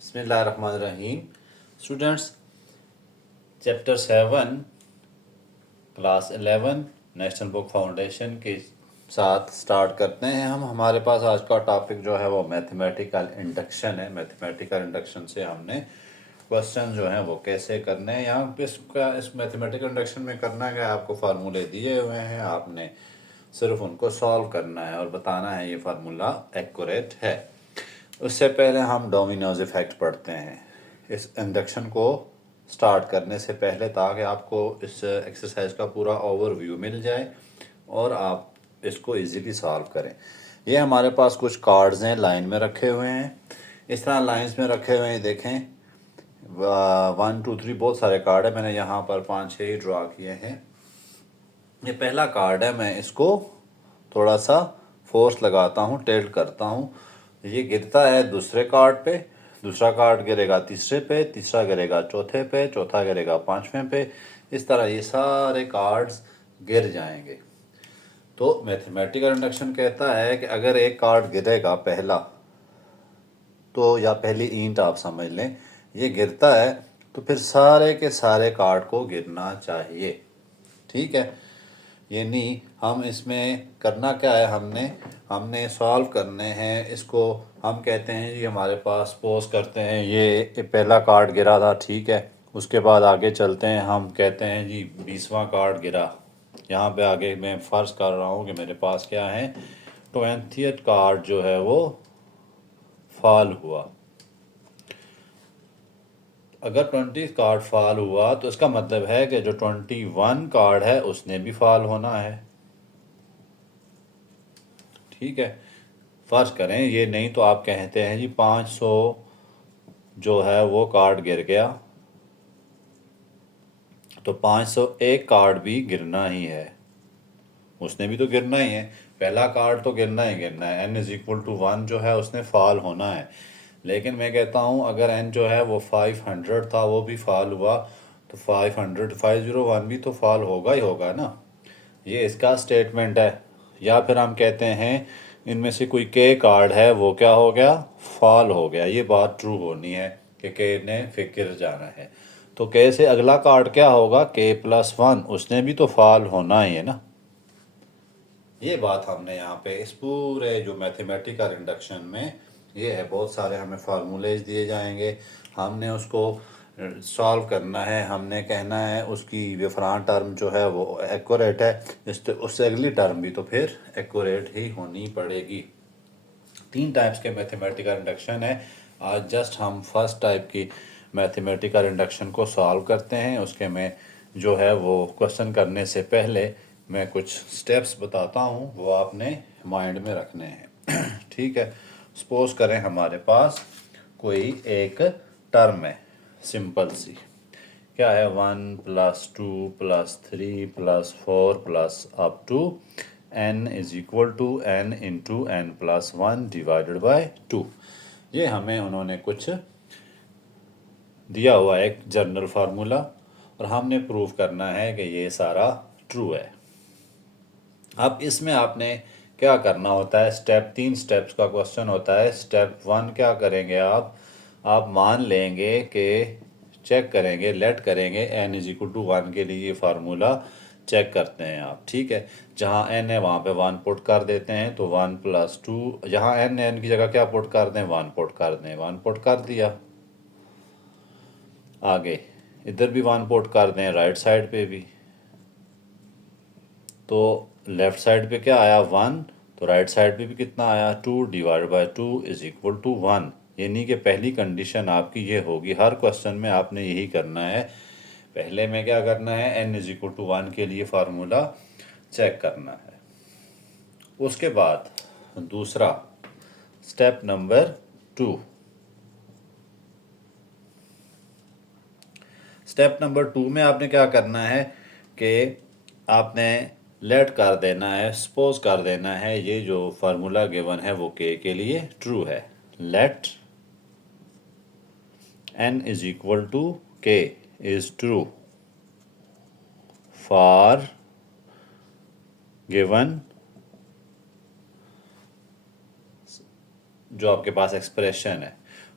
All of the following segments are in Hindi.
बिस्मिल्लाहिर्रहमानिर्रहीम। Students, chapter 7 class 11 national book foundation के साथ स्टार्ट करते हैं। हमारे पास आज का टॉपिक जो है वो मैथमेटिकल इंडक्शन है। मैथमेटिकल इंडक्शन से हमने क्वेश्चन जो हैं वो कैसे करने हैं। यहाँ पे इस मैथमेटिकल इंडक्शन में करना क्या है, आपको फार्मूले दिए हुए हैं, आपने सिर्फ उनको सॉल्व करना है और बताना है ये फार्मूला एक्यूरेट है। उससे पहले हम डोमिनोज इफेक्ट पढ़ते हैं इस इंडक्शन को स्टार्ट करने से पहले, ताकि आपको इस एक्सरसाइज का पूरा ओवरव्यू मिल जाए और आप इसको इजीली सॉल्व करें। ये हमारे पास कुछ कार्ड्स हैं, लाइन में रखे हुए हैं, इस तरह लाइंस में रखे हुए हैं। देखें 1 2 3 बहुत सारे कार्ड है, मैंने यहाँ पर 5 6 ही ड्रा किए हैं। ये पहला कार्ड है, मैं इसको थोड़ा सा फोर्स लगाता हूँ, टिल्ट करता हूँ, ये गिरता है दूसरे कार्ड पे, दूसरा कार्ड गिरेगा तीसरे पे, तीसरा गिरेगा चौथे पे, चौथा गिरेगा पांचवें पे। इस तरह ये सारे कार्ड्स गिर जाएंगे। तो मैथमेटिकल इंडक्शन कहता है कि अगर एक कार्ड गिरेगा पहला, तो या पहली ईंट आप समझ लें, ये गिरता है तो फिर सारे के सारे कार्ड को गिरना चाहिए। ठीक है, ये नहीं, हम इसमें करना क्या है, हमने सॉल्व करने हैं इसको। हम कहते हैं जी हमारे पास, सपोज करते हैं ये पहला कार्ड गिरा था, ठीक है, उसके बाद आगे चलते हैं, हम कहते हैं जी 20वां कार्ड गिरा। यहाँ पे आगे मैं फर्ज कर रहा हूँ कि मेरे पास क्या है, 20th कार्ड जो है वो फॉल हुआ। अगर 20 कार्ड फॉल हुआ तो इसका मतलब है कि जो 21 कार्ड है उसने भी फॉल होना है। ठीक है, फर्ज करें ये नहीं तो आप कहते हैं जी 500 जो है वो कार्ड गिर गया, तो 501 कार्ड भी गिरना ही है, उसने भी तो गिरना ही है। पहला कार्ड तो गिरना ही गिरना है। n=1 जो है उसने फॉल होना है। लेकिन मैं कहता हूँ अगर n जो है वो 500 था, वो भी फॉल हुआ, तो 501 भी तो फॉल होगा ही होगा ना। ये इसका स्टेटमेंट है। या फिर हम कहते हैं इनमें से कोई के कार्ड है वो क्या हो गया, फॉल हो गया। ये बात ट्रू होनी है कि के ने फिर गिर जाना है। तो के से अगला कार्ड क्या होगा, k+1, उसने भी तो फॉल होना ही है ना। ये बात हमने यहाँ पे इस पूरे जो मैथमेटिकल इंडक्शन में ये है, बहुत सारे हमें फार्मूलेज दिए जाएंगे, हमने उसको सॉल्व करना है। हमने कहना है उसकी विफरान टर्म जो है वो एक्यूरेट है, उससे अगली टर्म भी तो फिर एक्यूरेट ही होनी पड़ेगी। 3 टाइप्स के मैथमेटिकल इंडक्शन है। आज जस्ट हम फर्स्ट टाइप की मैथमेटिकल इंडक्शन को सॉल्व करते हैं। उसके में जो है वो क्वेश्चन करने से पहले मैं कुछ स्टेप्स बताता हूँ, वो आपने माइंड में रखने हैं। ठीक है, सपोज करें हमारे पास कोई एक टर्म है, सिंपल सी, क्या है, 1 + 2 + 3 + 4 + अप टू n=n × n+1 / 2। ये हमें उन्होंने कुछ दिया हुआ है, एक जनरल फार्मूला, और हमने प्रूव करना है कि ये सारा ट्रू है। अब इसमें आपने क्या करना होता है, 3 स्टेप्स का क्वेश्चन होता है। स्टेप 1 क्या करेंगे, आप मान लेंगे कि चेक करेंगे, लेट करेंगे n=1 के लिए ये फार्मूला चेक करते हैं आप। ठीक है, जहाँ n है वहाँ पे 1 पुट कर देते हैं, तो 1 + 2, जहाँ n की जगह क्या पुट कर दें, 1 पुट कर दें, 1 पुट कर दिया। आगे इधर भी 1 पुट कर दें, राइट साइड पे भी, तो लेफ्ट साइड पे क्या आया, 1, तो राइट साइड पे भी कितना आया, 2 / 2 = 1। यानी कि पहली कंडीशन आपकी ये होगी, हर क्वेश्चन में आपने यही करना है। पहले में क्या करना है, n=1 के लिए फार्मूला चेक करना है। उसके बाद दूसरा स्टेप नंबर 2, स्टेप नंबर 2 में आपने क्या करना है कि आपने लेट कर देना है, सपोज कर देना है ये जो फार्मूला गिवन है वो के लिए ट्रू है। Let n=k is true for given, जो आपके पास एक्सप्रेशन है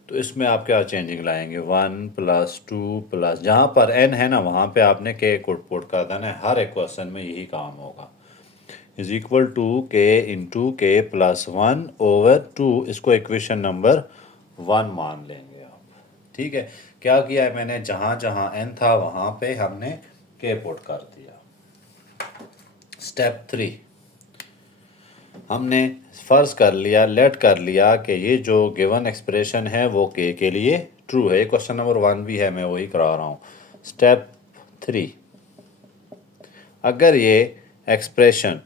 तो इसमें आप क्या चेंजिंग लाएंगे, 1+2 प्लस, जहाँ पर n है ना वहाँ पे आपने k को पुट कर देना है। हर एक क्वेश्चन में यही काम होगा। Is equal to k into k plus 1/2, इसको इक्वेशन नंबर 1 मान लेंगे आप। ठीक है, क्या किया है मैंने, जहाँ जहाँ n था वहाँ पे हमने k पुट कर दिया। स्टेप 3, हमने फर्ज कर लिया, लेट कर लिया कि ये जो गिवन एक्सप्रेशन है वो k के लिए ट्रू है। ये क्वेश्चन नंबर 1 भी है, मैं वही करा रहा हूँ। स्टेप 3, अगर ये एक्सप्रेशन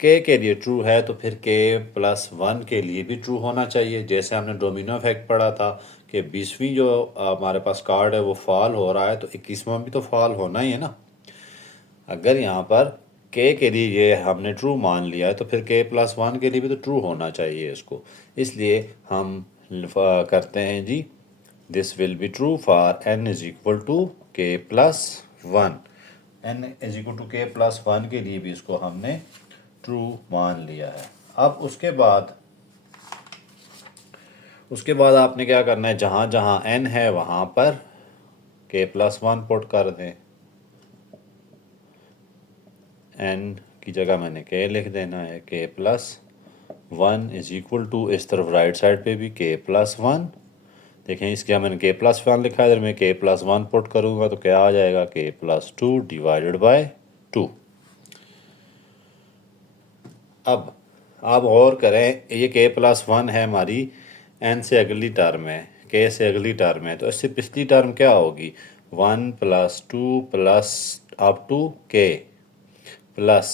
k के लिए ट्रू है तो फिर k+1 के लिए भी ट्रू होना चाहिए। जैसे हमने डोमिनो इफेक्ट पढ़ा था कि 20वीं जो हमारे पास कार्ड है वो फॉल हो रहा है, तो 21वां भी तो फॉल होना ही है ना। अगर यहाँ पर k के लिए ये हमने ट्रू मान लिया है तो फिर k+1 के लिए भी तो ट्रू होना चाहिए इसको। इसलिए हम करते हैं जी, this will be true for n is equal to k+1। n is equal to k+1 के लिए भी इसको हमने ट्रू मान लिया है। अब उसके बाद आपने क्या करना है, जहाँ जहाँ n है वहाँ पर k+1 पुट कर दें। n की जगह मैंने k लिख देना है, k+1 इज इक्वल टू, इस तरफ राइट साइड पे भी k+1। देखें इसके मैंने k+1 लिखा है, इधर मैं k+1 पुट करूँगा तो क्या आ जाएगा, k+2 डिवाइडेड बाय 2। अब आप और करें, ये k+1 है हमारी n से अगली टर्म है, k से अगली टर्म है, तो इससे पिछली टर्म क्या होगी, 1+2 plus up to k plus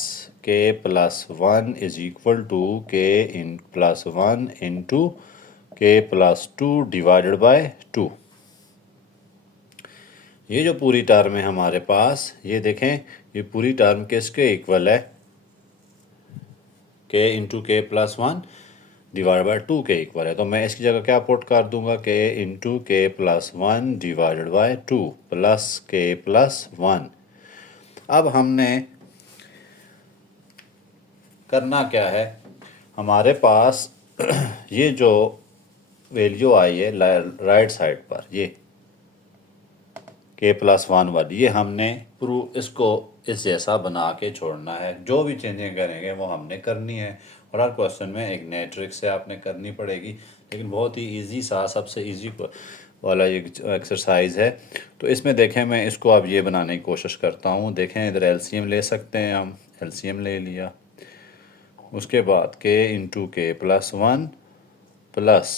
k+1 is equal to k+1 into k+2 divided by 2। ये जो पूरी टर्म है हमारे पास, ये देखें, ये पूरी टर्म किसके इक्वल है, k into k+1 divide by 2 के इक्वल है। तो मैं इसकी जगह क्या पुट कर दूंगा, k into k+1 divided by 2 plus k+1। अब हमने करना क्या है, हमारे पास ये जो वैल्यू आई है राइट साइड पर, ये k+1 वाली, ये हमने इसको इस जैसा बना के छोड़ना है। जो भी चेंजिंग करेंगे वो हमने करनी है, और हर क्वेश्चन में एक नए ट्रिक से आपने करनी पड़ेगी। लेकिन बहुत ही इजी सा, सबसे इजी वाला ये एक्सरसाइज है। तो इसमें देखें, मैं इसको अब ये बनाने की कोशिश करता हूँ। देखें इधर एलसीएम ले सकते हैं हम, एलसीएम ले लिया। उसके बाद k into k+1 plus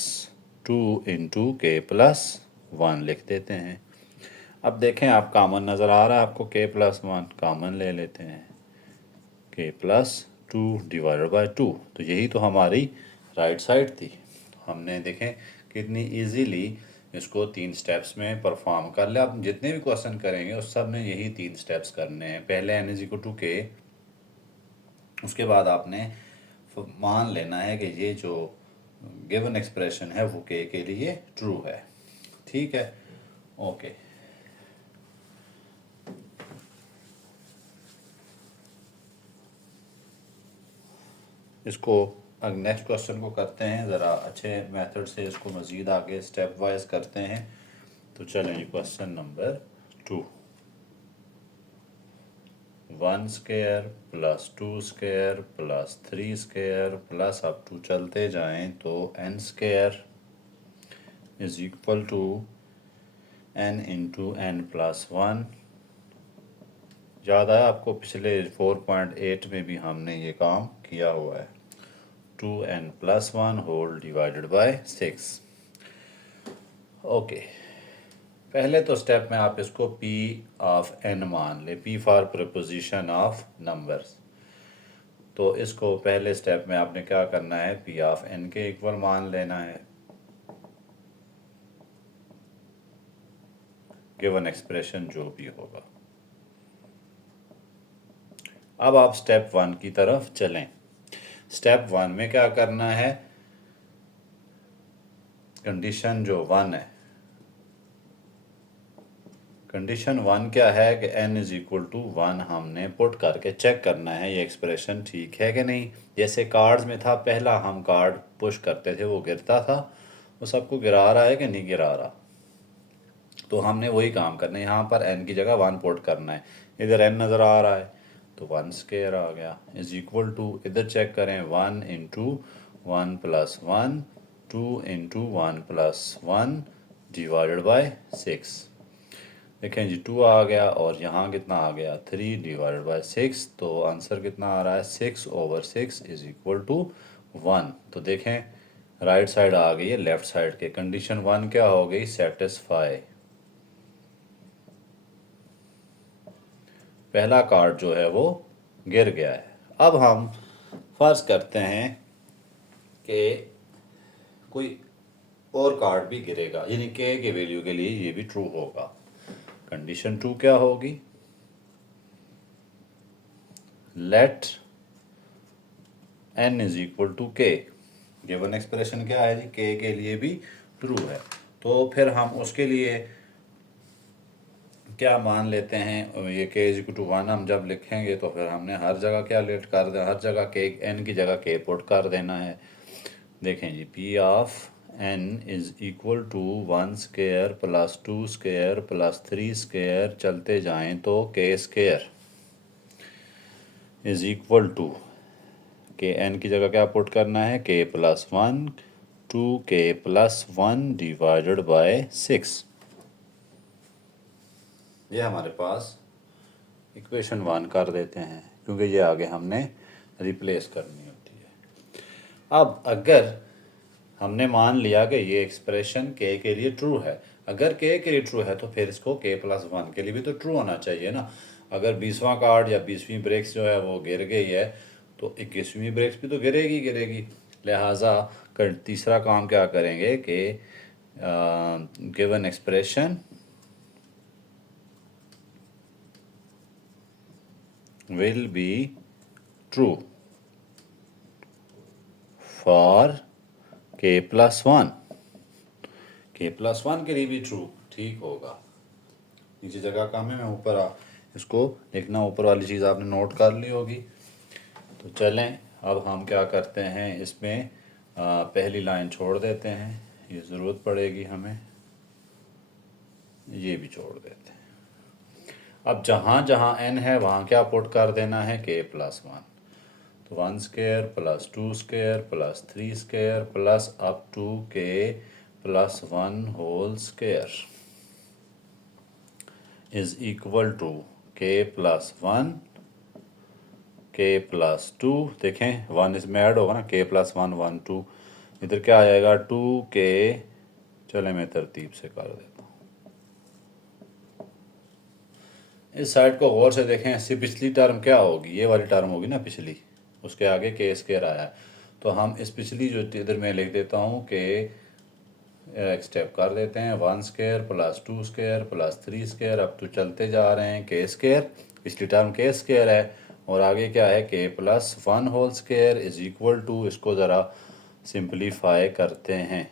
2 into k+1 लिख देते हैं। अब देखें, आप कॉमन नज़र आ रहा है आपको, k+1 कॉमन ले लेते हैं, k+2 डिवाइडेड बाय 2। तो यही तो हमारी राइट साइड थी। हमने देखें कितनी इजीली इसको 3 स्टेप्स में परफॉर्म कर लिया। आप जितने भी क्वेश्चन करेंगे उस सब में यही 3 स्टेप्स करने हैं। पहले n is equal to k, उसके बाद आपने मान लेना है कि ये जो गिवन एक्सप्रेशन है वो k के लिए ट्रू है। ठीक है, ओके। इसको नेक्स्ट क्वेश्चन को करते हैं, ज़रा अच्छे मेथड से इसको मज़ीद आगे स्टेप वाइज करते हैं। तो चलें, question number 2, 1 square plus 2 square plus 3 square plus up to चलते जाएं तो n square is equal to n into n+1। याद आया आपको, पिछले 4.8 में भी हमने ये काम किया हुआ है, 2n+1 whole divided by 6। Okay, पहले तो स्टेप में आप इसको p ऑफ n मान ले, p for preposition of numbers. तो इसको पहले स्टेप में आपने क्या करना है, p ऑफ n के इक्वल मान लेना है, गिवन एक्सप्रेशन जो भी होगा। अब आप स्टेप 1 की तरफ चलें। स्टेप 1 में क्या करना है, कंडीशन जो 1 है, कंडीशन 1 क्या है कि n इज इक्वल टू 1 हमने पुट करके चेक करना है ये एक्सप्रेशन ठीक है कि नहीं। जैसे कार्ड्स में था, पहला हम कार्ड पुश करते थे वो गिरता था, वो सबको गिरा रहा है कि नहीं गिरा रहा। तो हमने वही काम करना है, यहाँ पर n की जगह 1 पुट करना है। इधर n नज़र आ रहा है तो 1 स्क्वायर आ गया इज इक्वल टू, इधर चेक करें, 1 into 1 plus 1, 2 into 1 plus 1 divided by 6। देखें जी 2 आ गया और यहाँ कितना आ गया 3 डिवाइडेड बाई 6। तो आंसर कितना आ रहा है 6/6 इज इक्वल टू 1। तो देखें राइट साइड आ गई है लेफ्ट साइड के, कंडीशन 1 क्या हो गई, सेटिस्फाई। पहला कार्ड जो है वो गिर गया है। अब हम फर्ज करते हैं कि कोई और कार्ड भी गिरेगा, यानी के वैल्यू के लिए ये भी ट्रू होगा। कंडीशन 2 क्या होगी, let n is equal to k. Given expression क्या है जी, के लिए भी ट्रू है। तो फिर हम उसके लिए क्या मान लेते हैं, ये के इज इक्वल टू 1 हम जब लिखेंगे तो फिर हमने हर जगह क्या लेट कर देना, हर जगह के, n की जगह के पुट कर देना है। देखें जी p of n is equal to 1 square plus 2 square plus 3 square चलते जाएं तो k square is equal to, के n की जगह क्या पुट करना है, k plus 1 2k plus 1 divided by 6। ये हमारे पास इक्वेशन 1 कर देते हैं, क्योंकि ये आगे हमने रिप्लेस करनी होती है। अब अगर हमने मान लिया कि ये एक्सप्रेशन के लिए ट्रू है, अगर के लिए ट्रू है तो फिर इसको के प्लस 1 के लिए भी तो ट्रू होना चाहिए ना। अगर 20वां कार्ड या 20वीं ब्रेक्स जो है वो गिर गई है तो 21वीं ब्रेक्स भी तो गिरेगी गिरेगी। लिहाजा तीसरा काम क्या करेंगे कि given expression will be true for k plus 1। के प्लस 1 के लिए भी ट्रू ठीक होगा। नीचे जगह कम है, मैं ऊपर इसको लिखना, ऊपर वाली चीज़ आपने नोट कर ली होगी। तो चलें अब हम क्या करते हैं, इसमें पहली लाइन छोड़ देते हैं, ये ज़रूरत पड़ेगी हमें, ये भी छोड़ देते हैं। अब जहाँ जहाँ n है वहाँ क्या पुट कर देना है, k प्लस 1। तो 1 square plus 2 square plus 3 square plus up to k plus 1 whole square is equal to k plus 1 k plus 2। देखें 1 इसमें ऐड होगा ना, k प्लस 1 1 2, इधर क्या आ जाएगा 2k। चले मैं तरतीब से कर देता हूँ, इस साइड को गौर से देखें। इससे पिछली टर्म क्या होगी, ये वाली टर्म होगी ना पिछली, उसके आगे के स्क्वायर आया है। तो हम इस पिछली जो इधर मैं लिख देता हूँ कि एक स्टेप कर देते हैं, 1 square plus 2 square plus 3 square, अब तो चलते जा रहे हैं के स्क्वायर, पिछली टर्म के स्क्वायर है और आगे क्या है k plus 1 whole square is equal to, इसको ज़रा सिंपलीफाई करते हैं,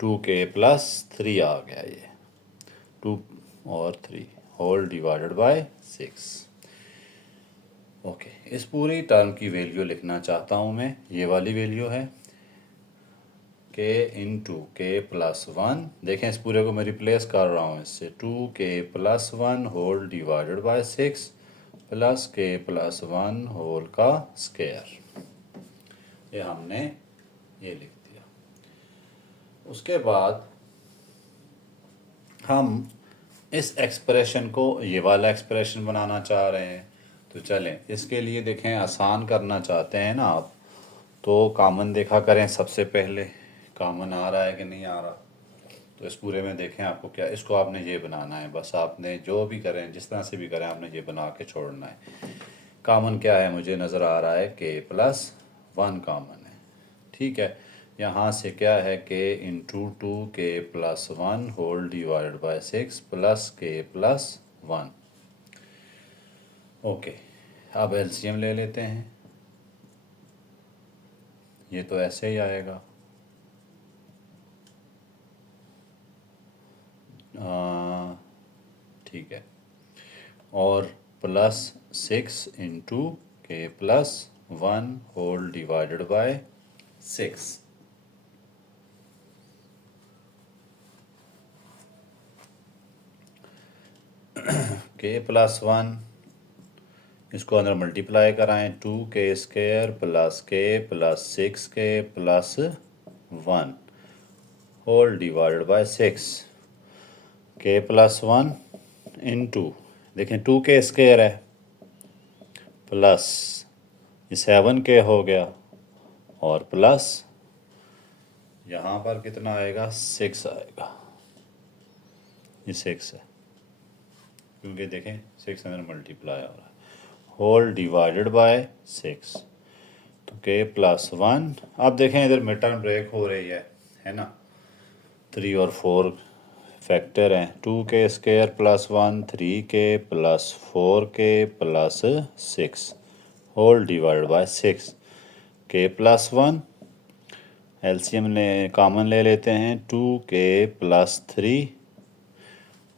2k प्लस 3 आ गया, ये 2 और 3 होल डिवाइडेड बाय 6। ओके, इस पूरी टर्म की वैल्यू लिखना चाहता हूँ मैं, ये वाली वैल्यू है k इंटू के प्लस 1। देखें इस पूरे को मैं रिप्लेस कर रहा हूँ इससे, 2k plus 1 whole divided by 6 plus k plus 1 whole का स्क्वायर। ये हमने ये लिख दिया। उसके बाद हम इस एक्सप्रेशन को ये वाला एक्सप्रेशन बनाना चाह रहे हैं। तो चलें इसके लिए देखें, आसान करना चाहते हैं ना आप, तो कॉमन देखा करें सबसे पहले, कॉमन आ रहा है कि नहीं आ रहा। तो इस पूरे में देखें आपको क्या, इसको आपने ये बनाना है, बस आपने जो भी करें जिस तरह से भी करें आपने ये बना के छोड़ना है। कॉमन क्या है, मुझे नज़र आ रहा है k प्लस 1 कॉमन है, ठीक है। यहाँ से क्या है k into 2k plus 1 whole divided by 6 plus k plus 1। Okay, अब एलसीएम ले लेते हैं, ये तो ऐसे ही आएगा, ठीक है, और plus 6 into k plus 1 whole divided by 6। K plus 1, इसको अंदर मल्टीप्लाई कराएं, 2k² plus k plus 6k plus 1 whole divided by 6। K plus 1 into, देखें 2k² है प्लस ये 7k हो गया और प्लस यहाँ पर कितना आएगा, 6 आएगा। ये 6 है क्योंकि देखें 6 अंदर मल्टीप्लाई हो रहा है, होल डिवाइडेड बाय 6। तो के प्लस 1, अब देखें इधर मिड टर्म ब्रेक हो रही है ना। 3 और 4 फैक्टर हैं, 2k² plus 1 3k plus 4k plus 6 whole divided by 6। K plus 1 LCM common ले लेते हैं, 2k प्लस 3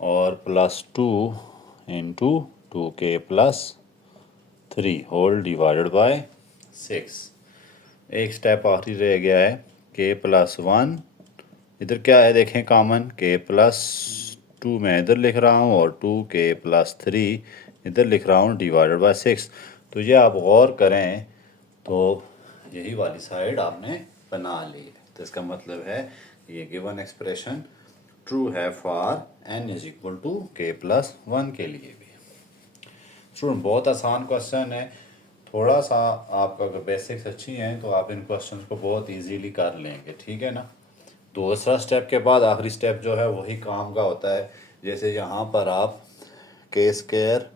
और plus 2 into 2k plus 3 whole divided by 6। एक स्टेप आखिरी रह गया है, के प्लस 1, इधर क्या है देखें कॉमन, के प्लस 2 मैं इधर लिख रहा हूँ और 2k प्लस 3 इधर लिख रहा हूँ डिवाइडेड बाय 6। तो ये आप गौर करें तो यही वाली साइड आपने बना ली है। तो इसका मतलब है ये गिवन एक्सप्रेशन ट्रू है for n is equal to k plus 1 के लिए भी। स्टूडेंट बहुत आसान क्वेश्चन है, थोड़ा सा आपका अगर बेसिक्स अच्छी हैं तो आप इन क्वेश्चंस को बहुत इजीली कर लेंगे, ठीक है ना। दूसरा स्टेप के बाद आखिरी स्टेप जो है वही काम का होता है। जैसे यहाँ पर आप k²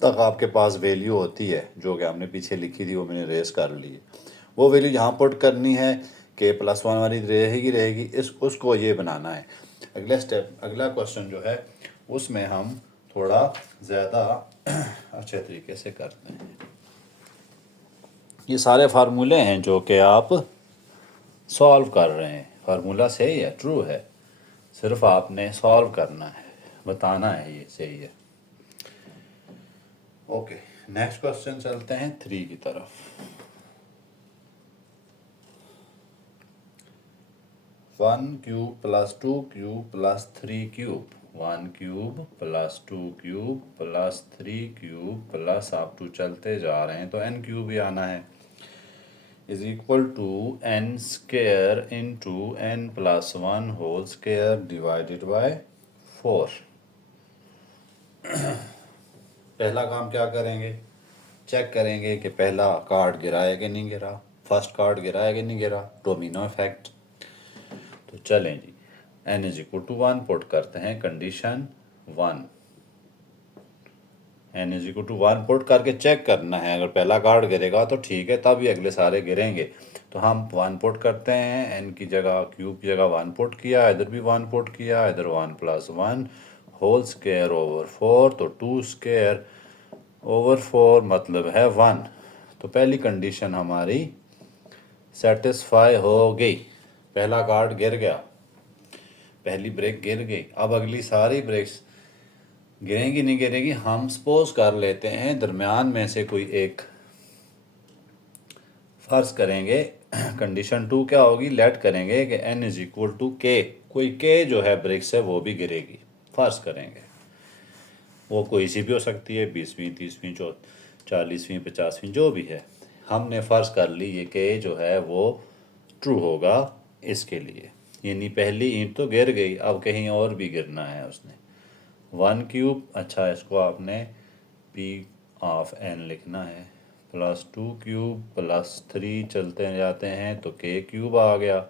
तक आपके पास वैल्यू होती है जो कि हमने पीछे लिखी थी, वो मैंने रेस कर ली है, वो वैल्यू यहाँ पुट करनी है, के प्लस 1 वाली रहेगी उसको ये बनाना है। अगला स्टेप, अगला क्वेश्चन जो है उसमें हम थोड़ा ज़्यादा अच्छे तरीके से करते हैं। ये सारे फार्मूले हैं जो कि आप सॉल्व कर रहे हैं, फार्मूला सही है, ट्रू है, सिर्फ आपने सॉल्व करना है, बताना है ये सही है। ओके, नेक्स्ट क्वेश्चन चलते हैं 3 की तरफ। 1 cube plus 2 cube plus 3 cube, 1 cube plus 2 cube plus 3 cube plus आप 2 चलते जा रहे हैं तो n क्यूब ही आना है, is equal to n² into n plus 1 whole square divided by 4। पहला काम क्या करेंगे, चेक करेंगे कि पहला कार्ड गिरा है कि नहीं गिरा, फर्स्ट कार्ड गिरा है कि नहीं गिरा, डोमिनो इफेक्ट। तो चलें जी, n is equal to 1 put करते हैं, condition 1, n is equal to 1 put करके चेक करना है, अगर पहला कार्ड गिरेगा तो ठीक है, तभी अगले सारे गिरेंगे। तो हम 1 पुट करते हैं, n की जगह क्यूब की जगह 1 पुट किया, इधर भी 1 पुट किया, इधर 1 प्लस 1 होल स्क्वायर ओवर 4, तो 2 स्क्वायर ओवर 4 मतलब है 1। तो पहली कंडीशन हमारी सेटिस्फाई हो गई, पहला कार्ड गिर गया, पहली ब्रेक गिर गई। अब अगली सारी ब्रेक्स गिरेंगी नहीं गिरेगी, हम सपोज कर लेते हैं दरमियान में से कोई एक, फर्ज करेंगे कंडीशन 2 क्या होगी, लेट करेंगे कि n इज इक्वल टू के, कोई के जो है ब्रेक्स है वो भी गिरेगी, फर्ज करेंगे, वो कोई सी भी हो सकती है, 20वीं 30वीं 40वीं 50वीं जो भी है, हमने फ़र्ज़ कर ली ये कि जो है वो ट्रू होगा इसके लिए। यानी पहली ईंट तो गिर गई, अब कहीं और भी गिरना है उसने। 1 क्यूब, अच्छा इसको आपने p ऑफ n लिखना है, प्लस 2 क्यूब प्लस 3 चलते जाते हैं तो k क्यूब आ गया,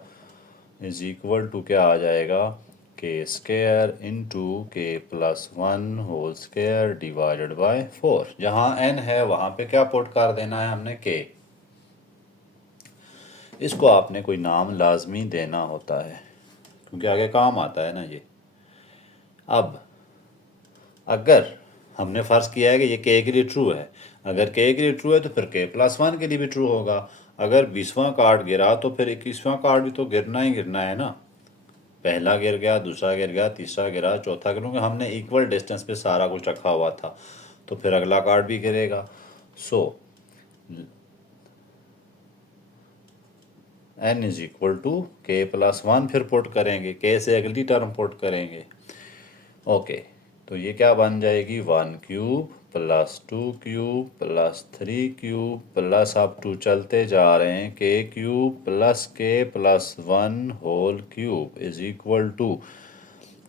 इज इक्वल टू क्या आ जाएगा, k square into k plus 1 whole square divided by 4। जहाँ n है वहाँ पे क्या पुट कर देना है हमने, k। इसको आपने कोई नाम लाजमी देना होता है क्योंकि आगे काम आता है ना ये। अब अगर हमने फ़र्ज़ किया है कि ये k के लिए ट्रू है, अगर k के लिए ट्रू है तो फिर k प्लस 1 के लिए भी ट्रू होगा। अगर 20वां कार्ड गिरा तो फिर 21वां कार्ड भी तो गिरना ही गिरना है ना, पहला गिर गया, दूसरा गिर गया, तीसरा गिरा, चौथा, क्योंकि हमने इक्वल डिस्टेंस पे सारा कुछ रखा हुआ था तो फिर अगला कार्ड भी गिरेगा। सो n is equal to k plus one, फिर पुट करेंगे के से अगली टर्म पुट करेंगे। ओके, तो ये क्या बन जाएगी, 1³ plus 2³ plus 3³ plus up to चलते जा रहे हैं k³ plus k plus 1 whole cube is equal to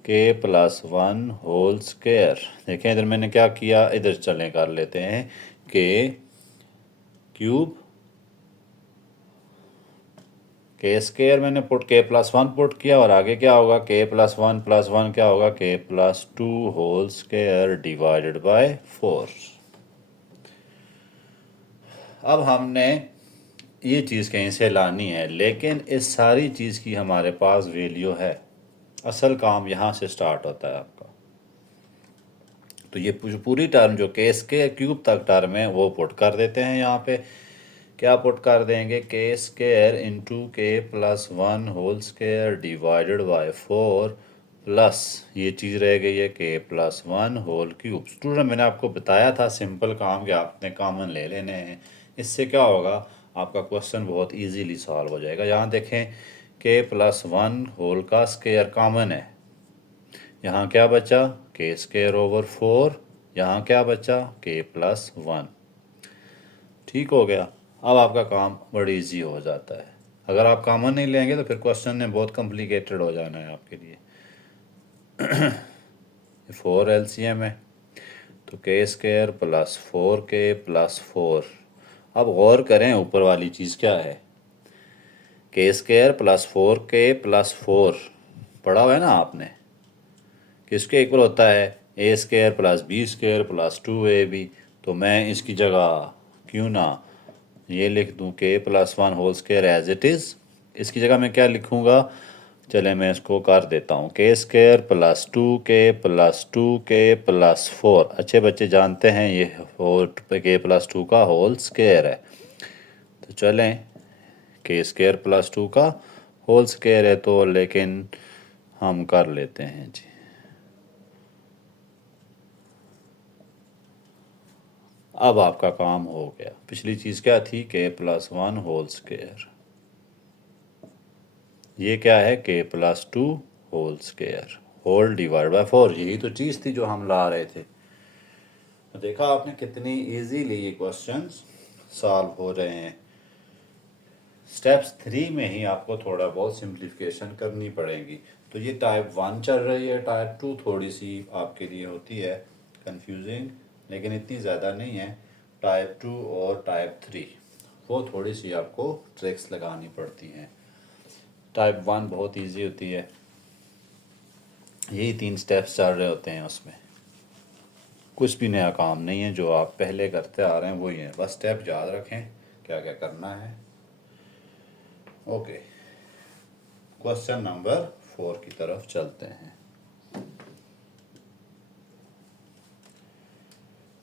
k plus 1 whole square. देखें इधर मैंने क्या किया, इधर चलें कर लेते हैं k³ के स्क्वायर मैंने पुट के प्लस वन पुट किया, और आगे क्या होगा के प्लस वन क्या होगा k plus 2 whole square divided by 4। अब हमने ये चीज़ कहीं से लानी है, लेकिन इस सारी चीज़ की हमारे पास वैल्यू है। असल काम यहाँ से स्टार्ट होता है आपका। तो ये पूरी टर्म जो के स्क्वायर क्यूब तक टर्म है वो पुट कर देते हैं। यहाँ पे क्या पुट कर देंगे, k square into k plus 1 whole square divided by 4 plus ये चीज़ रह गई है k plus 1 whole cube. Student मैंने आपको बताया था सिंपल काम कि आपने कॉमन ले लेने हैं। इससे क्या होगा, आपका क्वेश्चन बहुत इजीली सॉल्व हो जाएगा। यहाँ देखें के प्लस 1 होल का स्क्वायर कॉमन है, यहाँ क्या बचा के स्क्वायर ओवर 4, यहाँ क्या बचा के प्लस 1। ठीक हो गया। अब आपका काम बड़ी इजी हो जाता है। अगर आप कॉमन नहीं लेंगे तो फिर क्वेश्चन ने बहुत कॉम्प्लिकेटेड हो जाना है आपके लिए। 4 LCM है, तो के स्क्वायर प्लस 4k प्लस 4। अब गौर करें ऊपर वाली चीज़ क्या है, के स्क्वायर प्लस 4k प्लस 4 पढ़ा हुआ है ना आपने, किसके इक्वल होता है A square plus B square plus 2ab। तो मैं इसकी जगह क्यों ना ये लिख दूं k plus 1 whole square as it is. इसकी जगह मैं क्या लिखूंगा, चले मैं इसको कर देता हूँ के square plus 2k plus 2k plus 4। अच्छे बच्चे जानते हैं ये के प्लस 2 का होल स्क्वायर है। तो चलें के स्क्वायर प्लस 2 का होल स्क्वायर है, तो लेकिन हम कर लेते हैं जी। अब आपका काम हो गया। पिछली चीज़ क्या थी, के प्लस 1 होल स्क्वायर, ये क्या है k plus 2 whole square whole divide by 4। यही तो चीज़ थी जो हम ला रहे थे। तो देखा आपने कितनी इजीली ये क्वेश्चंस सॉल्व हो रहे हैं। स्टेप्स 3 में ही आपको थोड़ा बहुत सिंप्लीफिकेशन करनी पड़ेगी। तो ये टाइप 1 चल रही है, टाइप 2 थोड़ी सी आपके लिए होती है कंफ्यूजिंग, लेकिन इतनी ज़्यादा नहीं है। टाइप 2 और टाइप 3 वो थोड़ी सी आपको ट्रिक्स लगानी पड़ती हैं। टाइप 1 बहुत इजी होती है, यही 3 स्टेप्स चल रहे होते हैं उसमें। कुछ भी नया काम नहीं है, जो आप पहले करते आ रहे हैं वही है, बस स्टेप याद रखें क्या क्या करना है। ओके, क्वेश्चन नंबर 4 की तरफ चलते हैं।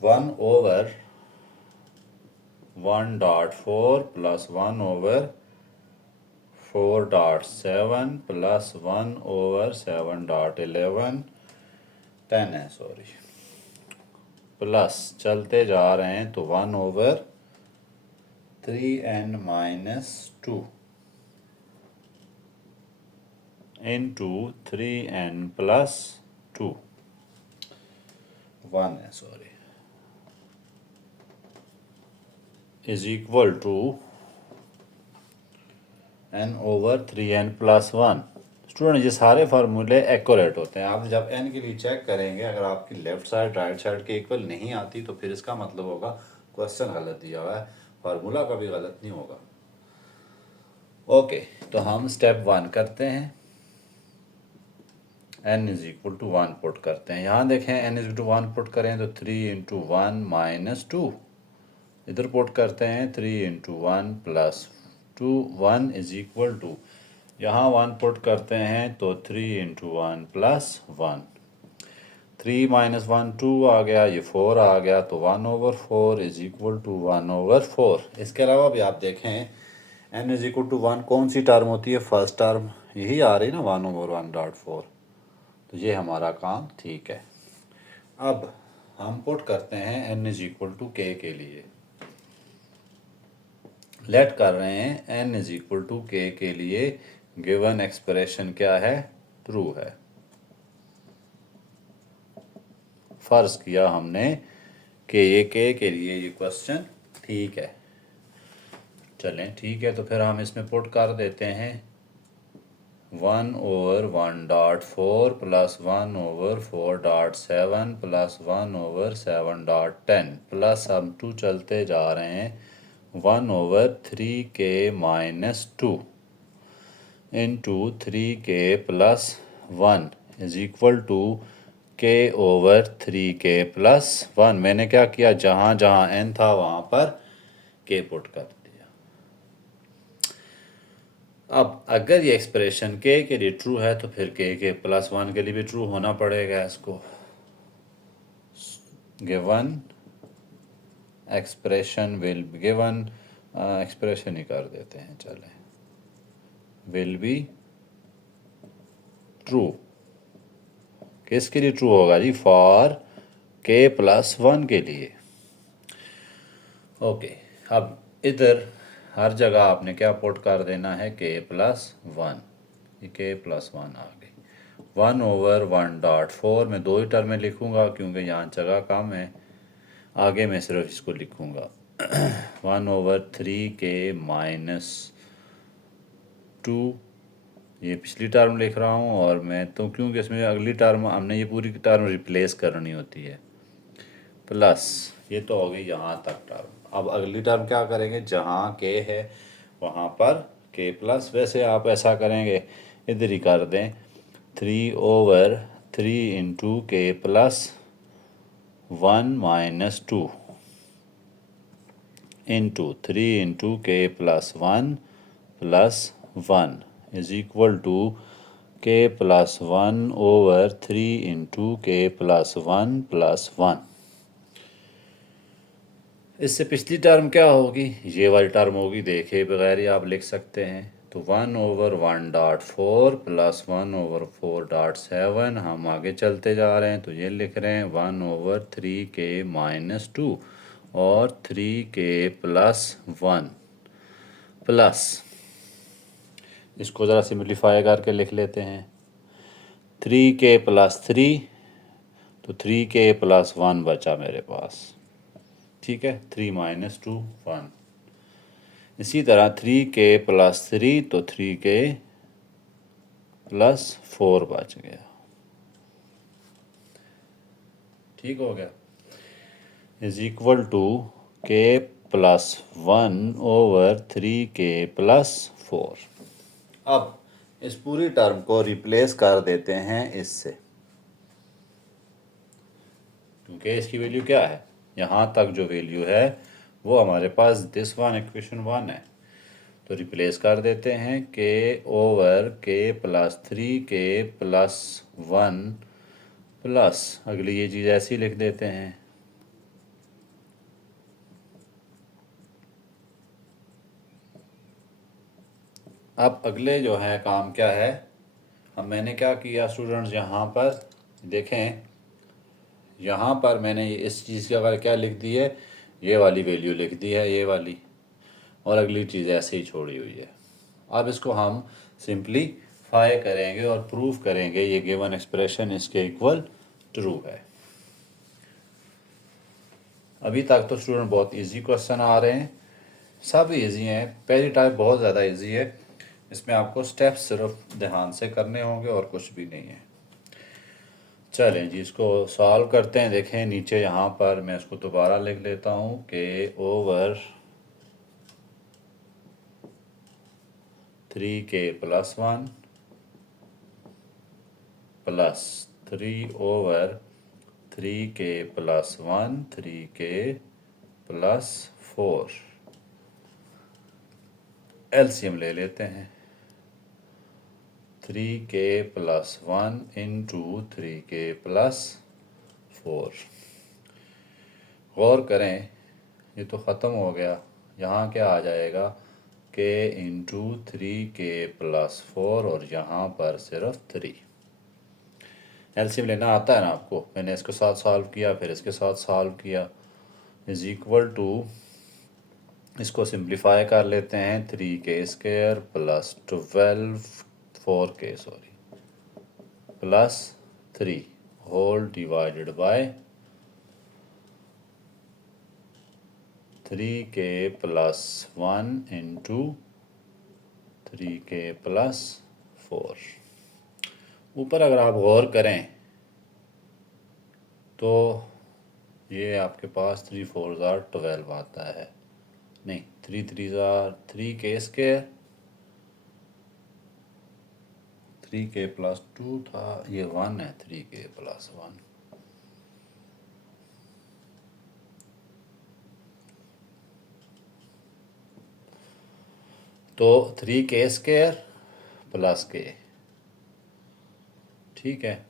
1/1.4 प्लस 1/4.7 प्लस 1/7.11 10 है, सॉरी, प्लस चलते जा रहे हैं तो 1/3n-2 इंटू 3n+2 1 है, sorry, is equal to n/3n+1। Student ये सारे फार्मूले एक्यूरेट होते हैं। आप जब n के लिए चेक करेंगे, अगर आपकी लेफ्ट साइड राइट साइड के इक्वल नहीं आती तो फिर इसका मतलब होगा क्वेश्चन गलत दिया हुआ है, फार्मूला कभी गलत नहीं होगा। ओके, तो हम स्टेप 1 करते हैं, n is equal to 1 put करते हैं। यहाँ देखें n is equal to 1 put करें तो 3 इंटू 1 माइनस 2, इधर पुट करते हैं 3 into 1 plus 2 1 is equal to, यहाँ 1 पुट करते हैं तो 3 इंटू 1 प्लस 1, 3 माइनस 1 2 आ गया, ये 4 आ गया, तो 1/4 इज इक्वल टू 1/4। इसके अलावा भी आप देखें n इज इक्वल टू 1 कौन सी टर्म होती है, फर्स्ट टर्म यही आ रही ना 1/1.4। तो ये हमारा काम ठीक है। अब हम पुट करते हैं n is equal to k के लिए। लेट कर रहे हैं n इज इक्वल टू के के लिए गिवन एक्सप्रेशन क्या है, ट्रू है। फर्ज किया हमने कि ये के लिए ये क्वेश्चन ठीक है। चलें ठीक है, तो फिर हम इसमें पुट कर देते हैं 1/1.4 प्लस 1/4.7 प्लस 1/7.10 प्लस हम 2 चलते जा रहे हैं 1/3k-2 into 3k plus 1 is equal to k/3k plus 1। मैंने क्या किया, जहाँ जहाँ n था वहाँ पर k पुट कर दिया। अब अगर ये एक्सप्रेशन के लिए ट्रू है तो फिर के प्लस 1 के लिए भी ट्रू होना पड़ेगा। इसको given expression will given expression ही कर देते हैं, चलें, विल बी ट्रू। किसके लिए ट्रू होगा जी, फॉर के प्लस 1 के लिए। ओके, अब इधर हर जगह आपने क्या पुट कर देना है, के प्लस 1। ये के प्लस 1 आ गई। 1/1.4 में 2 ही टर्में लिखूंगा क्योंकि यहाँ जगह कम है। आगे मैं सिर्फ इसको लिखूंगा 1/3k-2। ये पिछली टर्म लिख रहा हूँ और मैं तो क्योंकि इसमें अगली टर्म हमने ये पूरी टर्म रिप्लेस करनी होती है। प्लस ये तो हो गई यहाँ तक टर्म। अब अगली टर्म क्या करेंगे, जहाँ के है वहाँ पर के प्लस। वैसे आप ऐसा करेंगे, इधर ही कर दें 3/3 into k plus 1-2 into 3 into k plus 1 plus 1 is equal to k plus 1/3 into k plus 1 plus 1। इससे पिछली टर्म क्या होगी, ये वाली टर्म होगी, देखे बगैर ही आप लिख सकते हैं। तो 1/1.4 प्लस 1/4.7। हम आगे चलते जा रहे हैं तो ये लिख रहे हैं 1/3k-2 और 3k प्लस 1 प्लस, इसको ज़रा सिम्प्लीफाई करके लिख लेते हैं 3k प्लस 3, तो 3k प्लस 1 बचा मेरे पास। ठीक है, 3 - 2 1। इसी तरह 3k प्लस 3, तो 3k प्लस 4 बच गया। ठीक हो गया, is equal to k plus 1/3k plus 4। अब इस पूरी टर्म को रिप्लेस कर देते हैं इससे, क्योंकि इसकी वैल्यू क्या है, यहाँ तक जो वैल्यू है वो हमारे पास दिस वन इक्वेशन 1 है। तो रिप्लेस कर देते हैं k/k plus 3k plus 1 plus अगली ये चीज़ ऐसी लिख देते हैं अब अगले जो है काम क्या है, अब मैंने क्या किया स्टूडेंट्स, यहाँ पर देखें, यहाँ पर मैंने इस चीज़ के अगर क्या लिख दी है, ये वाली वैल्यू लिख दी है, ये वाली, और अगली चीज़ ऐसे ही छोड़ी हुई है। अब इसको हम सिंपलीफाई करेंगे और प्रूव करेंगे ये गिवन एक्सप्रेशन इसके इक्वल ट्रू है। अभी तक तो स्टूडेंट बहुत इजी क्वेश्चन आ रहे हैं, सब इजी हैं। पहली टाइप बहुत ज़्यादा इजी है, इसमें आपको स्टेप्स सिर्फ ध्यान से करने होंगे और कुछ भी नहीं है। चलें जी, इसको सॉल्व करते हैं। देखें नीचे यहाँ पर मैं इसको दोबारा लिख लेता हूँ k/3k plus 1 plus 3/3k plus 1 3k plus 4। LCM ले लेते हैं 3k plus 1 into 3k plus 4। गौर करें, ये तो ख़त्म हो गया, यहाँ क्या आ जाएगा k इंटू 3k प्लस 4 और यहाँ पर सिर्फ 3। एलसीएम लेना आता है ना आपको, मैंने इसके साथ सॉल्व किया फिर इसके साथ सॉल्व किया, इज इक्वल टू इसको सिंप्लीफाई कर लेते हैं, 3k² plus 12 4k sorry plus 3 whole divided by 3k plus 1 into 3k plus 4। ऊपर अगर आप गौर करें तो ये आपके पास 3 4 12 आता है, नहीं 3 3 3k², 3k प्लस 2 था, ये 1 है, 3k प्लस 1। तो 3k² प्लस k, ठीक है।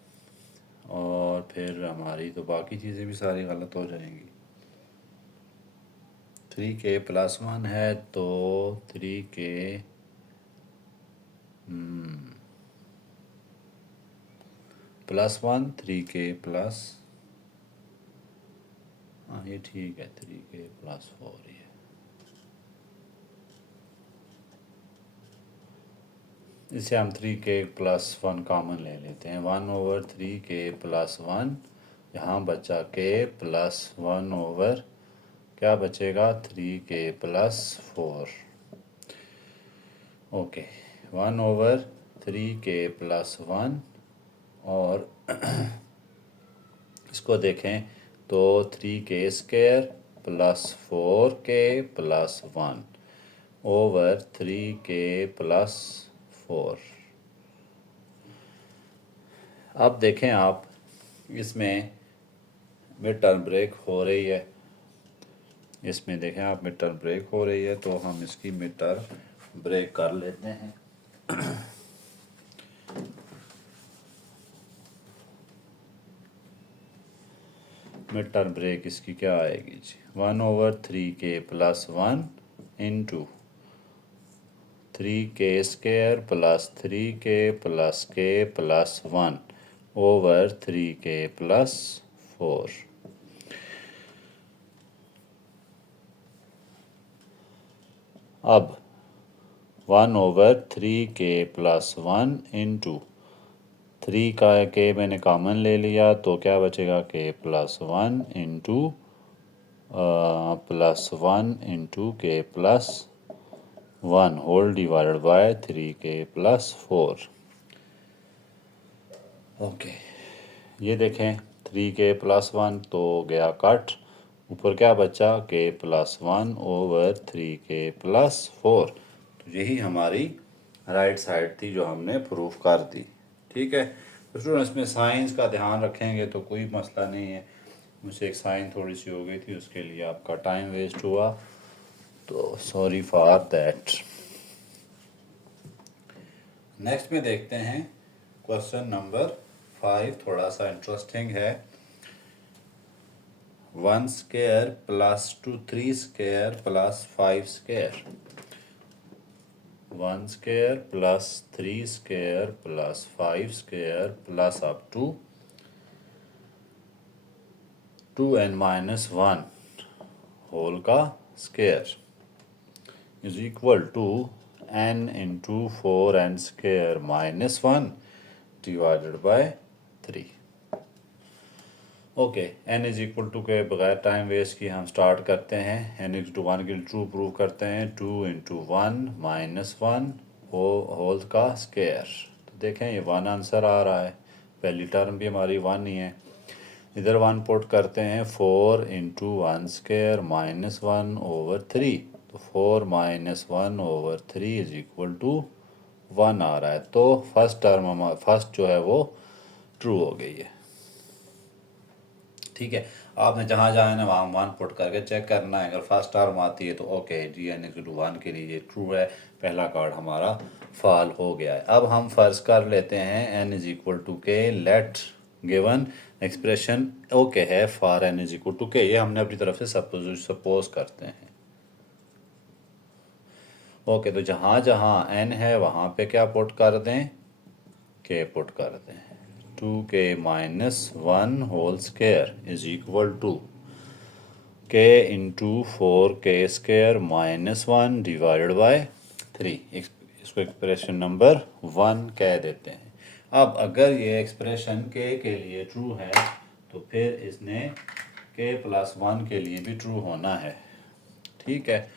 और फिर हमारी तो बाकी चीज़ें भी सारी गलत हो जाएंगी। 3k प्लस 1 है तो 3k प्लस 1 3k प्लस, हाँ ये ठीक है, 3k प्लस 4 ये। इसे हम 3k प्लस 1 कॉमन ले लेते हैं, 1/3k प्लस 1, यहाँ बचा k प्लस 1 क्या बचेगा 3k plus 4। Okay, 1/3k plus 1 और इसको देखें तो 3k² plus 4k plus 1 over 3k plus 4। अब देखें आप, इसमें मिड टर्म ब्रेक हो रही है, इसमें देखें आप मिड टर्म ब्रेक हो रही है, तो हम इसकी मिड टर्म ब्रेक कर लेते हैं। मिड टर्म ब्रेक इसकी क्या आएगी जी, 1/3k plus 1 into 3k² plus 3k plus k plus 1 over 3k plus 4। अब 1/3k प्लस 1 इंटू 3 का k मैंने कॉमन ले लिया तो क्या बचेगा k plus 1 into plus 1 into k plus 1 whole divided by 3k plus 4। Okay, ये देखें 3k प्लस 1 तो गया कट, ऊपर क्या बचा k plus 1 over 3k plus 4। तो यही हमारी राइट साइड थी जो हमने प्रूफ कर दी, ठीक है। तो स्टूडेंट्स में साइंस का ध्यान रखेंगे तो कोई मसला नहीं है। मुझसे एक साइन थोड़ी सी हो गई थी, उसके लिए आपका टाइम वेस्ट हुआ, तो सॉरी फॉर दैट। नेक्स्ट में देखते हैं क्वेश्चन नंबर 5, थोड़ा सा इंटरेस्टिंग है। 1² plus 3² plus 5², 1² plus 3² plus 5² plus up to 2n-1 whole का square is equal to n into 4n² minus 1 divided by 3। Okay, n is equal to के बगैर टाइम वेस्ट किए हम स्टार्ट करते हैं। n इक्वल टू 1 के लिए ट्रू प्रूव करते हैं, 2 इंटू 1 माइनस 1 होल का स्क्वायर। तो देखें ये 1 आंसर आ रहा है, पहली टर्म भी हमारी 1 ही है। इधर 1 पुट करते हैं, 4 इंटू 1² माइनस 1 ओवर 3, तो 4 minus 1 over 3 is equal to 1 आ रहा है। तो फर्स्ट टर्म फर्स्ट जो है वो ट्रू हो गई है, ठीक है। आपने जहाँ जहाँ है ना वहाँ 1 पुट करके चेक करना है, अगर फर्स्ट टर्म आती है तो ओके जी, n इक्वल टू 1 के लिए ये ट्रू है, पहला कार्ड हमारा फॉल हो गया है। अब हम फर्ज कर लेते हैं n is equal to k, let given expression okay है for n is equal to k, ये हमने अपनी तरफ से सपोज करते हैं। ओके, तो जहाँ जहाँ n है वहाँ पे क्या पुट कर दें, k पुट कर दें। 2k minus 1 whole square is equal to k into 4k² -1 divided by 3। इसको एक्सप्रेशन नंबर 1 कह देते हैं। अब अगर ये एक्सप्रेशन के लिए ट्रू है तो फिर इसने k+1 के लिए भी ट्रू होना है। ठीक है,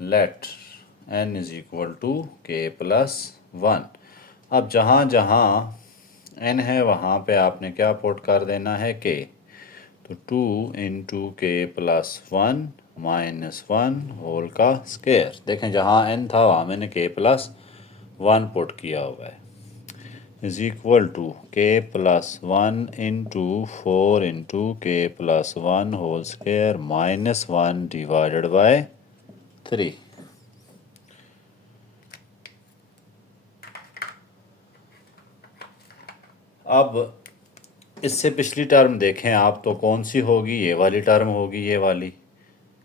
लेट n = k+1। अब जहाँ जहाँ n है वहाँ पे आपने क्या पुट कर देना है, k। तो 2 × k+1 -1 होल का स्क्वायर। देखें जहाँ n था वहाँ मैंने k+1 पुट किया हुआ है, = k+1 × 4 × k+1 whole square -1 divided by 3। अब इससे पिछली टर्म देखें आप तो कौन सी होगी, ये वाली टर्म होगी, ये वाली।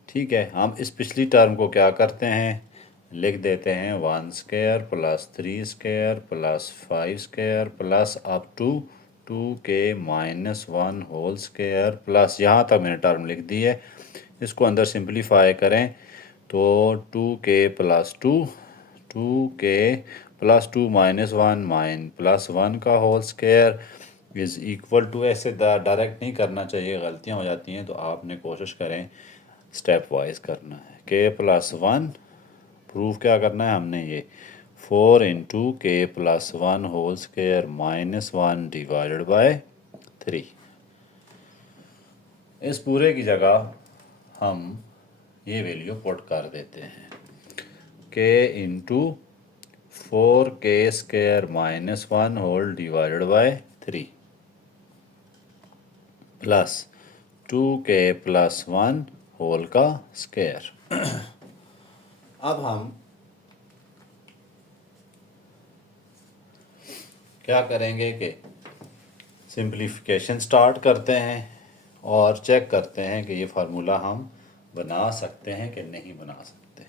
ठीक है, हम इस पिछली टर्म को क्या करते हैं, लिख देते हैं 1² + 3² + 5² plus up to 2k - 1 whole square plus, यहाँ तक मैंने टर्म लिख दी है। इसको अंदर सिंप्लीफाई करें तो 2k + 2 2k + 2 - 1 +1 का होल स्क्वायर = ऐसे डायरेक्ट नहीं करना चाहिए, गलतियाँ हो जाती हैं, तो आपने कोशिश करें स्टेप वाइज करना है। k+1 प्रूफ क्या करना है हमने, ये 4 × k+1 whole square -1 divided by 3। इस पूरे की जगह हम ये वैल्यू पुट कर देते हैं, k × 4k² -1 whole divided by 3 plus 2k+1 whole का स्क्वायर। अब हम क्या करेंगे कि सिंप्लीफिकेशन स्टार्ट करते हैं और चेक करते हैं कि ये फार्मूला हम बना सकते हैं कि नहीं बना सकते।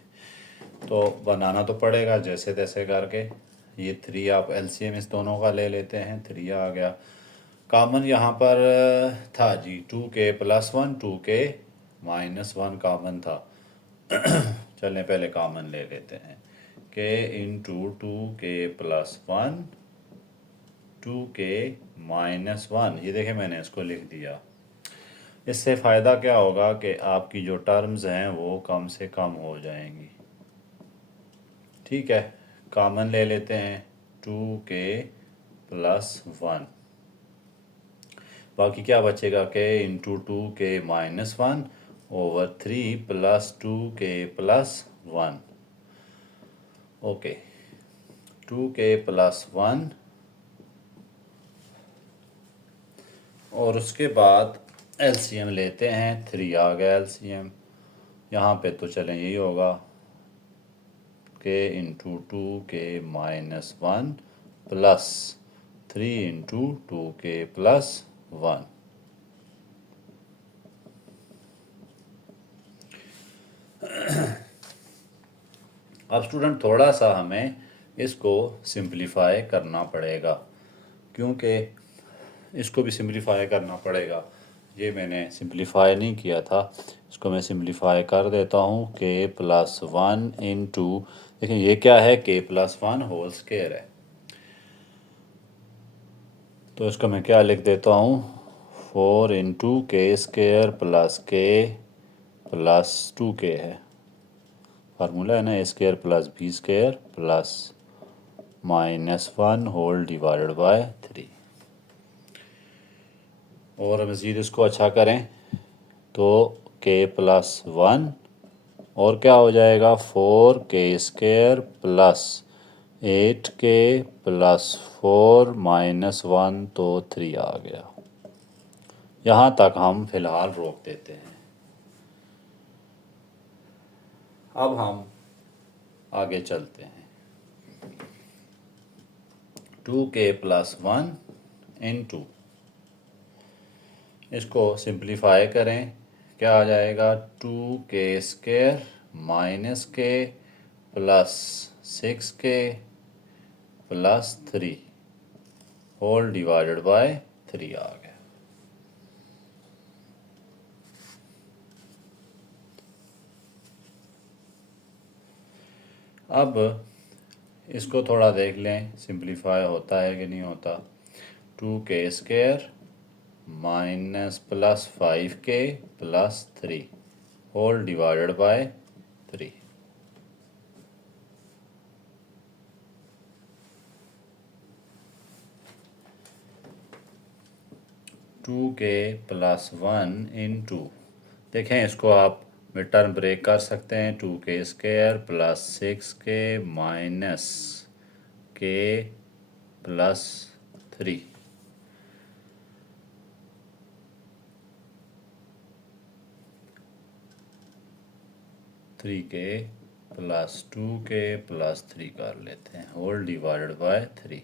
तो बनाना तो पड़ेगा जैसे तैसे करके। ये 3 आप एलसीएम इस दोनों का ले लेते हैं, 3 आ गया। कॉमन यहाँ पर था जी 2k+1 2k - 1 कॉमन था। चलें पहले कॉमन ले लेते हैं, k × 2k+1 2k - 1। ये देखें मैंने इसको लिख दिया। इससे फ़ायदा क्या होगा कि आपकी जो टर्म्स हैं वो कम से कम हो जाएंगी। ठीक है, कॉमन ले लेते हैं 2k+1, बाकी क्या बचेगा, k × 2k - 1 over 3 + 2k+1। Okay, 2k+1 और उसके बाद एलसीएम लेते हैं, 3 आ गया एलसीएम। यहाँ पे तो चलें यही होगा, k × 2k - 1 प्लस 3 × 2k+1। अब स्टूडेंट थोड़ा सा हमें इसको सिंप्लीफाई करना पड़ेगा, क्योंकि इसको भी सिंप्लीफाई करना पड़ेगा। ये मैंने सिंप्लीफाई नहीं किया था, इसको मैं सिंप्लीफाई कर देता हूँ। k+1 × देखिए ये क्या है, k+1 होल स्क्वायर है, तो इसको मैं क्या लिख देता हूँ, 4 × k² + k + 2k है। फार्मूला है ना, a² + b² plus -1 whole divided by 3। और मज़ीद इसको अच्छा करें तो k+1 और क्या हो जाएगा, 4k² + 8k + 4 - 1 तो 3 आ गया। यहाँ तक हम फ़िलहाल रोक देते हैं। अब हम आगे चलते हैं, 2k+1 × इसको सिंप्लीफाई करें, क्या आ जाएगा, 2k² - k plus 6k plus 3 whole divided by 3 आ गया। अब इसको थोड़ा देख लें सिंप्लीफाई होता है कि नहीं होता। 2k² minus plus 5k plus 3 whole divided by 3। 2k plus 1 × देखें, इसको आप मिड टर्म ब्रेक कर सकते हैं। 2k² plus 6k minus k plus 3। के प्लस 2k प्लस 3 कर लेते हैं whole divided by 3।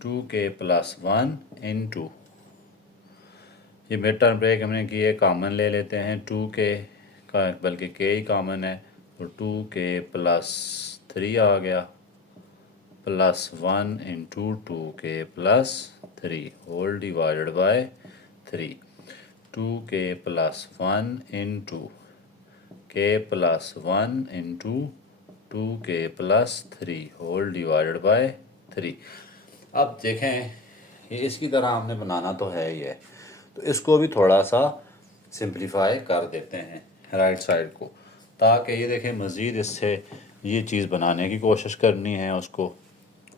2k plus 1 × ये मिड टर्म ब्रेक हमने किए, कॉमन ले लेते हैं 2k का, बल्कि k ही कॉमन है तो 2k प्लस 3 आ गया plus 1 × 2k plus 3 whole divided by 3। 2k plus 1 × k plus 1 × 2k plus 3 whole divided by 3। अब देखें, ये इसकी तरह हमने बनाना तो है ही है, तो इसको भी थोड़ा सा सिंप्लीफाई कर देते हैं राइट साइड को, ताकि ये देखें मज़ीद इससे ये चीज़ बनाने की कोशिश करनी है, उसको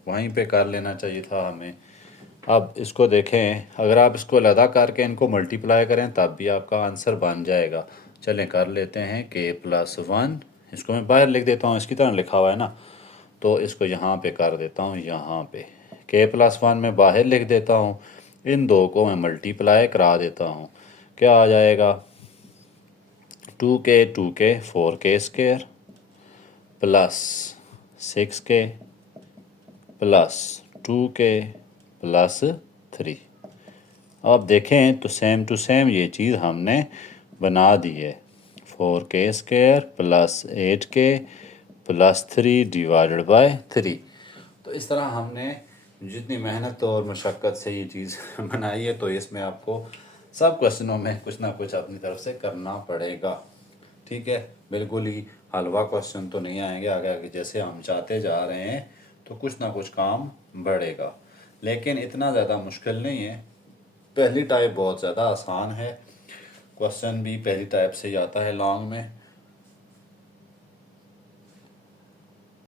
वहीं पे कर लेना चाहिए था हमें। अब इसको देखें, अगर आप इसको अलहदा करके इनको मल्टीप्लाई करें तब भी आपका आंसर बन जाएगा। चलें कर लेते हैं k प्लस 1, इसको मैं बाहर लिख देता हूँ, इसकी तरह लिखा हुआ है ना, तो इसको यहाँ पे कर देता हूँ, यहाँ पे k प्लस 1 मैं बाहर लिख देता हूँ, इन दो को मैं मल्टीप्लाई करा देता हूँ। क्या आ जाएगा, 2k 4k² plus 6k plus 2k plus 3। अब देखें तो सेम टू सेम ये चीज़ हमने बना दी है। 4k² plus 8k plus 3 divided by 3। तो इस तरह हमने जितनी मेहनत और मशक्क़त से ये चीज़ बनाई है, तो इसमें आपको सब क्वेश्चनों में कुछ ना कुछ अपनी तरफ से करना पड़ेगा। ठीक है, बिल्कुल ही हलवा क्वेश्चन तो नहीं आएंगे, आगे आगे जैसे हम चाहते जा रहे हैं तो कुछ ना कुछ काम बढ़ेगा, लेकिन इतना ज़्यादा मुश्किल नहीं है। पहली टाइप बहुत ज़्यादा आसान है, क्वेश्चन भी पहली टाइप से ही आता है लॉन्ग में,